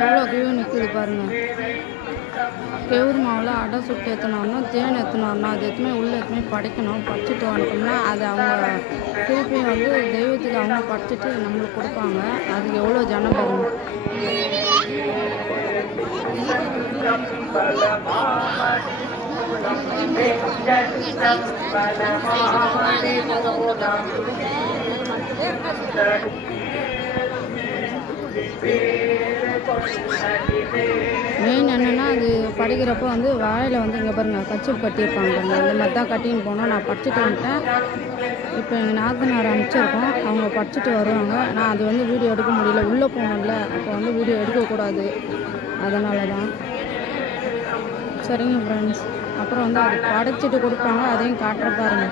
எவ்வளோ கியூ நிற்குது பாருங்கள். கெவுரு மாவில் அடை சுட்டு ஏற்றினோம்னா தேன் ஏற்றினோம்னா அது எத்துமே உள்ளே எத்துமே படைக்கணும். படிச்சுட்டு வந்துட்டோம்னா அது அவங்க திருப்பி வந்து தெய்வத்துக்கு அவங்க படிச்சுட்டு நம்மளுக்கு கொடுப்பாங்க. அதுக்கு எவ்வளோ ஜனம் பாருங்க. மெயின் என்னென்னா அது படிக்கிறப்போ வந்து வாயில் வந்து இங்கே பாருங்கள் கச்சிப் கட்டியிருப்பாங்க பாருங்க. இந்த மாதிரி தான் கட்டின்னு போனோம். நான் படிச்சுட்டு வந்துட்டேன். இப்போ எங்கள் நாத்தனார் அனுப்பிச்சிருக்கோம். அவங்க படிச்சுட்டு வருவாங்க. நான் அது வந்து வீடியோ எடுக்க முடியல, உள்ளே போகணும்ல, அப்போ வந்து வீடியோ எடுக்கக்கூடாது, அதனால தான். சரிங்க ஃப்ரெண்ட்ஸ், அப்புறம் வந்து அது படைச்சிட்டு கொடுப்பாங்க, அதையும் காட்டுற பாருங்க.